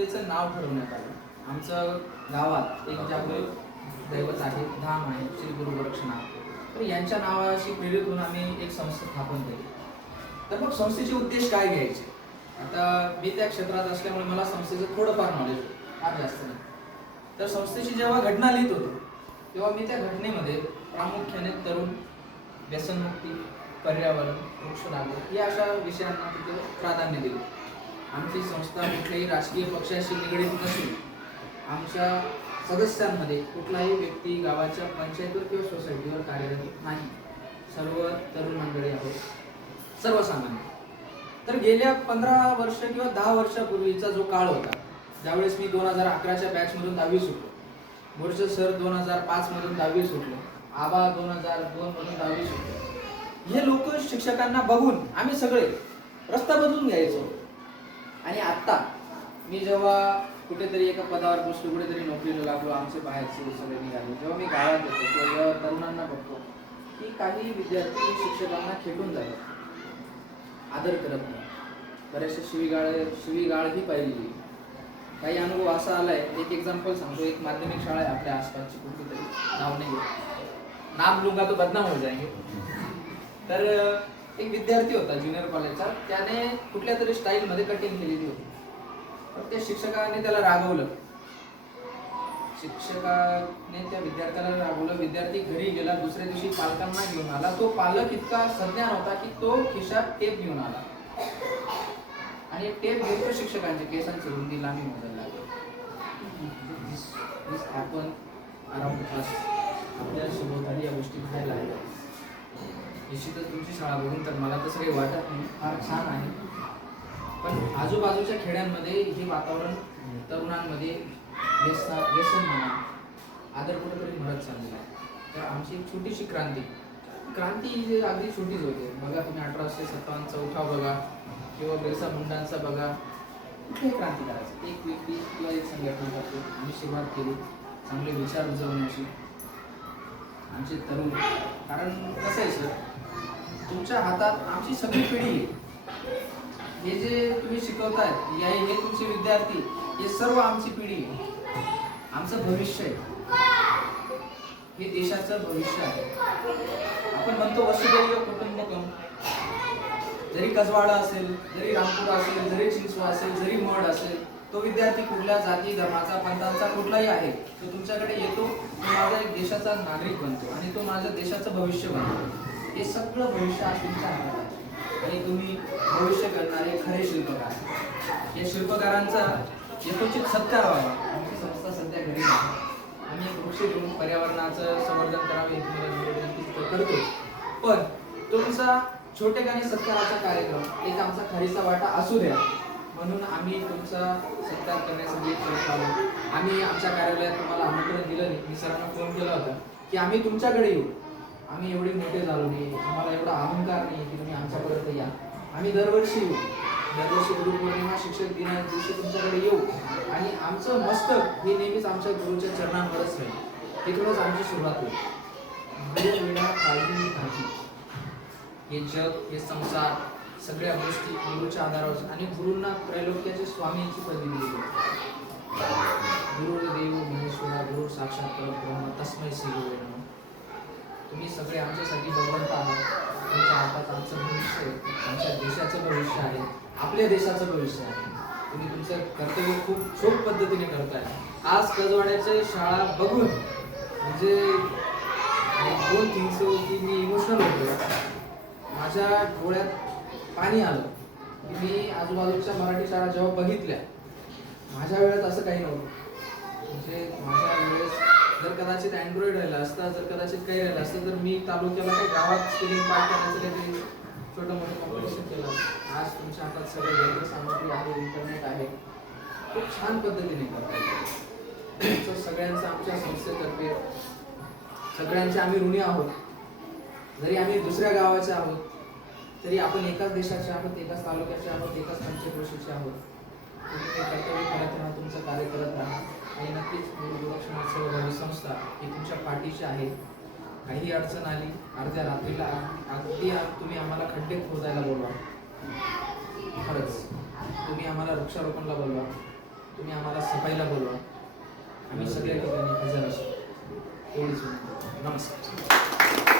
संस्थेचं नाव ठरवण्यात आलं. आमचं गावात एक जागृत दैवत आहे धाम आहे श्री गुरु गोरक्षनाथ. तर यांच्या नावाशी प्रेरित होऊन आम्ही एक संस्था स्थापन केली. तर मग संस्थेचे उद्देश काय घ्यायचे? आता मी त्या क्षेत्रात असल्यामुळे मला संस्थेचं थोडंफार नॉलेज होतं फार जास्त नाही. तर संस्थेची जेव्हा घटना लिहित होतो तेव्हा मी त्या घटनेमध्ये प्रामुख्याने तरुण व्यसनमुक्ती पर्यावरण वृक्ष या अशा विषयांना तिथे प्राधान्य दिले. आमची संस्था कुठल्याही राजकीय पक्षाशी निगडीत नसून आमच्या सदस्यांमध्ये कुठलाही व्यक्ती गावाच्या पंचायतीवर किंवा सोसायटीवर कार्यरत नाही. सर्व तरुण मंडळी आहोत. सर्वसामान्य. तर गेल्या पंधरा वर्ष किंवा दहा वर्षापूर्वीचा जो काळ होता ज्यावेळेस मी दोन हजार अकराच्या बॅचमधून दहावी सुटलो मोर्चे सर दोन हजार पाचमधून दहावी सुटलो आबा दोन हजार दोनमधून दहावी सुटलो हे लोक शिक्षकांना बघून आम्ही सगळे रस्ता बदलून घ्यायचो. आत्ता मी जेव्हा कुठेतरी एका पदावर बसलो कुठेतरी नोकरीला लागलो आमचे बाहेरचे सगळे निघाले जेव्हा मी गावात येतो किंवा जेव्हा तरुणांना बघतो की काही विद्यार्थी शिक्षकांना खेटून जातात. आदर करत नाही. बऱ्याचशा शिवीगाळ शिवीगाळही पाहिली काही अनुभव असा आलाय एक एक्झाम्पल सांगतो एक माध्यमिक शाळा आहे आपल्या आसपासची कुठली तरी नाव नाही घेत. नाम लुंगा तो बदनाम हो जाएंगे तर एक विद्यार्थी होता ज्युनियर कॉलेजचा त्याने कुठल्या तरी स्टाईलमध्ये कटिंग केलेली होती. तर त्या शिक्षकाने त्याला रागवलं. शिक्षकाने त्या विद्यार्थ्याला रागवलं. विद्यार्थी घरी गेला. दुसऱ्या दिवशी पालकांना घेऊन आला. तो पालक इतका संज्ञान होता की तो खिशात टेप घेऊन आला. आणि टेप घेऊन तो शिक्षकांचे केसांची रुंदी लांबी मोजायला लागलो. आपण आपल्या सभोवताली या गोष्टी घडायला लागल्या. निश्चितच तुमची शाळा बघून तर मला तसं काही वाटत नाही. फार छान आहे. पण आजूबाजूच्या खेड्यांमध्ये हे वातावरण तरुणांमध्ये व्यसन व्यसन म्हणा आदर कुठेतरी भरत चाललेला आहे. तर आमची एक छोटीशी क्रांती. क्रांती ही अगदी छोटीच होते. बघा तुम्ही अठराशे सत्तावन्नचा उठाव बघा किंवा बिरसा मुंडांचा बघा. कुठेही क्रांती करायचं एक व्यक्ती किंवा एक संघटना करतो आम्ही सुरुवात केली. चांगले विचार रुजवण्याची आमचे तरुण. कारण कसं आहे सर? तुमच्या हातात आमची सगळी पिढी आहे. हे जे तुम्ही शिकवताय या हे तुमचे विद्यार्थी हे सर्व आमची पिढी आहे. आमचं भविष्य आहे. हे देशाचं भविष्य आहे. आपण म्हणतो वसुदैव कुटुंबकम जरी कसवाडा असेल जरी रामपूर असेल जरी चिंचवा असेल जरी मड असेल तो विद्यार्थी कुठल्या जाती धर्माचा पंथांचा कुठलाही आहे तो तुमच्याकडे येतो तो माझा एक देशाचा नागरिक बनतो आणि तो माझ्या देशाचं भविष्य बनतो. हे सगळं भविष्य आज तुमच्या हातात आहे. आणि तुम्ही भविष्य करणारे खरे शिल्पकार या शिल्पकारांचा यथोचित सत्कार व्हावा. आमची संस्था सध्या घरी आम्ही एक वृक्ष घेऊन पर्यावरणाचं संवर्धन करावे हे तुम्हाला करतो पण तुमचा छोटेखानी सत्काराचा कार्यक्रम एक आमचा खरीचा वाटा असू द्या. म्हणून आम्ही तुमचा सत्कार करण्यासाठी प्रयत्न आलो आम्ही आमच्या कार्यालयात तुम्हाला आमंत्रण दिलं नाही. मी सरांना फोन केला होता की आम्ही तुमच्याकडे येऊ. आम्ही एवढे मोठे झालो नाही. आम्हाला एवढा अहंकार नाही की तुम्ही आमच्यापर्यंत या. आम्ही दरवर्षी येऊ. दरवर्षी गुरुपौर्णिमा शिक्षक दिना दिवशी तुमच्याकडे येऊ. आणि आमचं मस्तक हे नेहमीच आमच्या गुरुच्या चरणांवरच राहील. तिथूनच आमची सुरुवात होईल. हे जग हे संसार सगळ्या गोष्टी गुरुच्या आधारावर आणि गुरुंना त्रैलोक्याचे स्वामींची पदवी दिली गुरु देव महेश्वरा गुरु साक्षात परब्रह्म तस्मै श्री गुरु तुम्ही सगळे आमच्यासाठी भगवंत आहात तुमच्या हातात आमचं भविष्य आमच्या देशाचं भविष्य आहे. आपल्या देशाचं भविष्य आहे. तुम्ही तुमचं कर्तव्य खूप चोख पद्धतीने करताय. आज कजवाड्याची शाळा बघून म्हणजे दोन तीन सो की मी इमोशनल होतो. माझ्या डोळ्यात पाणी आलं. की मी आजूबाजूच्या मराठी शाळा जेव्हा बघितल्या माझ्या वेळेत असं काही नव्हतं. म्हणजे माझ्या वेळेस जर कदाचित अँड्रॉइड राहिला असता जर कदाचित काही राहिलं असतं तर मी तालुक्याला काही गावात स्पेलिंग पाठ करण्याचं काहीतरी छोटं मोठं कॉम्पिटिशन केलं आज तुमच्या हातात सगळं यंत्र सामग्री आहे इंटरनेट आहे. खूप छान पद्धतीने करता सगळ्यांचं आमच्या संस्थेतर्फे सगळ्यांचे आम्ही ऋणी आहोत. जरी आम्ही दुसऱ्या गावाचे आहोत तरी आपण एकाच देशाचे आहोत एकाच तालुक्याचे आहोत एकाच पंचकृषीचे आहोत. तुम्ही कर्तव्य करत राहा तुमचं कार्य करत राहा. आणि नक्कीच गुरु गोरक्षनाथ संस्था ही तुमच्या पाठीशी आहे. काही अडचण आली अर्ध्या रात्रीला अगदी तुम्ही आम्हाला खड्डे खोदायला बोलवा. खरंच. तुम्ही आम्हाला वृक्षारोपणला बोलवा. तुम्ही आम्हाला सफाईला बोलवा. आम्ही सगळ्या ठिकाणी हजर असतो एवढीच नमस्कार.